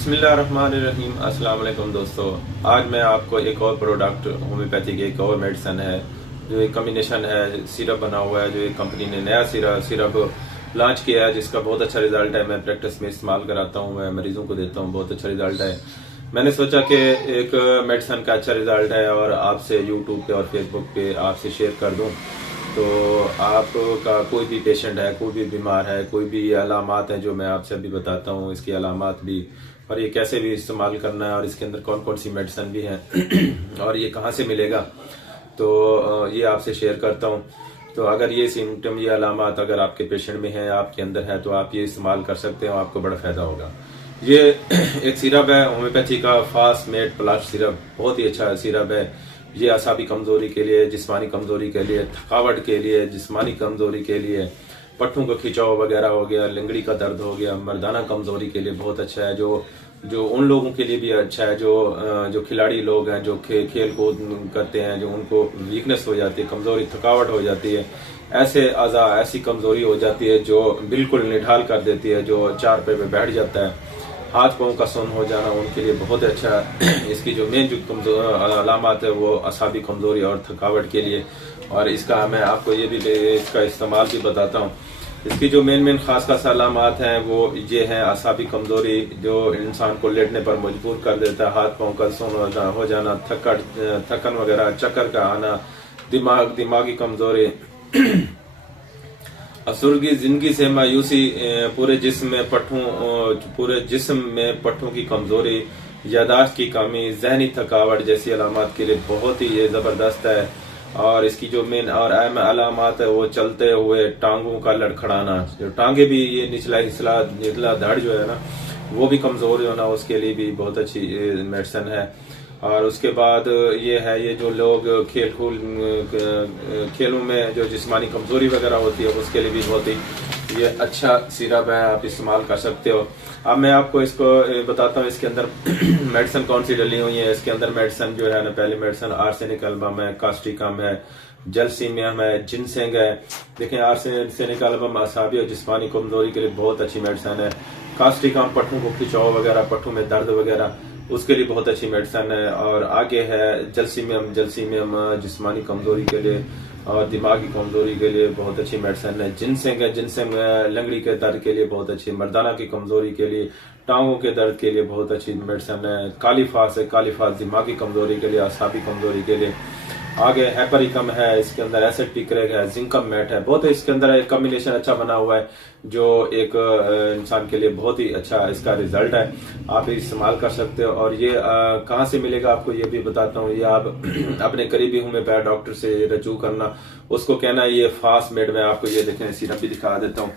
बिस्मिल्लाहिर्रहमानिर्रहीम। अस्सलाम वालेकुम दोस्तों, आज मैं आपको एक और प्रोडक्ट होम्योपैथी की एक और मेडिसन है जो एक कम्बिनेशन है, सिरप बना हुआ है जो एक कंपनी ने नया सिरप लॉन्च किया है जिसका बहुत अच्छा रिजल्ट है। मैं प्रैक्टिस में इस्तेमाल कराता हूँ, मैं मरीजों को देता हूँ, बहुत अच्छा रिजल्ट है। मैंने सोचा कि एक मेडिसन का अच्छा रिजल्ट है और आपसे यूट्यूब पे और फेसबुक पे आपसे शेयर कर दूँ। तो आपका कोई भी पेशेंट है, कोई भी बीमार है, कोई भी अलामात हैं जो मैं आपसे अभी बताता हूँ, इसकी अलामात भी और ये कैसे भी इस्तेमाल करना है और इसके अंदर कौन कौन सी मेडिसिन भी हैं और ये कहाँ से मिलेगा, तो ये आपसे शेयर करता हूँ। तो अगर ये सिम्टम, ये अलामात अगर आपके पेशेंट में है, आपके अंदर है, तो आप ये इस्तेमाल कर सकते हो, आपको बड़ा फायदा होगा। ये एक सिरप है होम्योपैथी का, फास्ट मेड प्लस सिरप, बहुत ही अच्छा सिरप है। ये असाबी कमजोरी के लिए, जिस्मानी कमजोरी के लिए, थकावट के लिए, जिस्मानी कमजोरी के लिए, पट्टों का खिंचाव वगैरह हो गया, लिंगड़ी का दर्द हो गया, मर्दाना कमजोरी के लिए बहुत अच्छा है। जो उन लोगों के लिए भी अच्छा है जो खिलाड़ी लोग हैं, जो खेल कूद करते हैं, जो उनको वीकनेस हो जाती है, कमजोरी, थकावट हो जाती है, ऐसे अज़ा, ऐसी कमजोरी हो जाती है जो बिल्कुल निढाल कर देती है, जो चार पे बैठ जाता है, हाथ पाँव का सुन्न हो जाना, उनके लिए बहुत अच्छा है। इसकी जो मेन जो अलामत है वो असाबी कमजोरी और थकावट के लिए, और इसका मैं आपको ये भी इसका इस्तेमाल भी बताता हूँ। इसकी जो मेन खास अलामत हैं वो ये हैं, असाबी कमजोरी जो इंसान को लेटने पर मजबूर कर देता है, हाथ पाँव का सुन्न हो जाना, थकन वगैरह, चक्कर का आना, दिमागी कमजोरी, असुर्गी जिंदगी से मायूसी, पूरे जिस्म में पट्टों की कमजोरी, यादाश्त की कमी, जहनी थकावट जैसी अलामत के लिए बहुत ही ये जबरदस्त है। और इसकी जो मेन और अहम अलामत है वो चलते हुए टांगों का लड़खड़ाना, जो टांगे भी ये निचला धड़ जो है ना वो भी कमजोर होना, उसके लिए भी बहुत अच्छी मेडिसिन है। और उसके बाद ये है, ये जो लोग खेलों में जो जिस्मानी कमजोरी वगैरह होती है उसके लिए भी बहुत ही ये अच्छा सिरप है, आप इस्तेमाल कर सकते हो। अब मैं आपको इसको बताता हूँ इसके अंदर मेडिसिन कौन सी डली हुई है। इसके अंदर मेडिसिन जो है ना, पहली मेडिसिन आर्सेनिक एल्बम है, कास्टिकम है, जलसीमियम है, जिनसेंग है। देखें, आर्सेनिक एल्बम असाबी और जिस्मानी कमजोरी के लिए बहुत अच्छी मेडिसिन है। कास्टिकम पट्टों को खिंचाव वगैरह, पट्टों में दर्द वगैरह, उसके लिए बहुत अच्छी मेडिसिन है। और आगे है जलसीमियम जिस्मानी कमजोरी के लिए और दिमागी कमजोरी के लिए बहुत अच्छी मेडिसिन है। जिनसेंग लंगड़ी के दर्द के लिए बहुत अच्छी, मर्दाना की कमजोरी के लिए, टांगों के दर्द के लिए बहुत अच्छी मेडिसिन है। कालीफास दिमागी कमजोरी के लिए, असाबी कमजोरी के लिए। आगे हैपरिकम है, इसके अंदर एसिड पिक्रेक है, जिंकम मैट है, बहुत इसके अंदर एक कॉम्बिनेशन अच्छा बना हुआ है जो एक इंसान के लिए बहुत ही अच्छा इसका रिजल्ट है, आप इस्तेमाल कर सकते हो। और ये कहाँ से मिलेगा आपको ये भी बताता हूँ। ये आप अपने करीबी होम्योपैथ डॉक्टर से रजू करना, उसको कहना ये फास्ट मेड, मैं आपको ये देखें सिरप भी दिखा देता हूँ।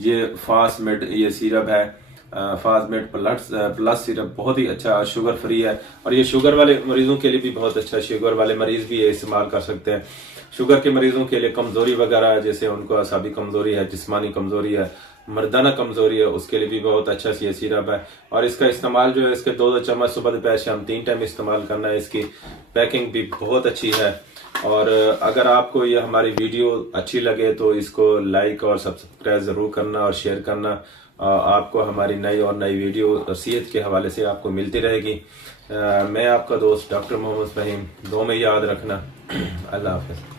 ये फास्ट मेड ये सिरप है, फास्टमेड प्लस सिरप, बहुत ही अच्छा, शुगर फ्री है और ये शुगर वाले मरीजों के लिए भी बहुत अच्छा, शुगर वाले मरीज भी ये इस्तेमाल कर सकते हैं। शुगर के मरीजों के लिए, कमजोरी वगैरह जैसे उनको असाबी कमजोरी है, जिस्मानी कमजोरी है, मर्दाना कमजोरी है, उसके लिए भी बहुत अच्छा ये सिरप है। और इसका इस्तेमाल जो है, इसके 2 चम्मच सुबह दोपहर शाम 3 टाइम इस्तेमाल करना है। इसकी पैकिंग भी बहुत अच्छी है। और अगर आपको ये हमारी वीडियो अच्छी लगे तो इसको लाइक और सब्सक्राइब जरूर करना और शेयर करना। आपको हमारी नई और नई वीडियो सेहत के हवाले से आपको मिलती रहेगी। मैं आपका दोस्त डॉक्टर मोहम्मद फहीम, दो में याद रखना। अल्लाह हाफ़िज़।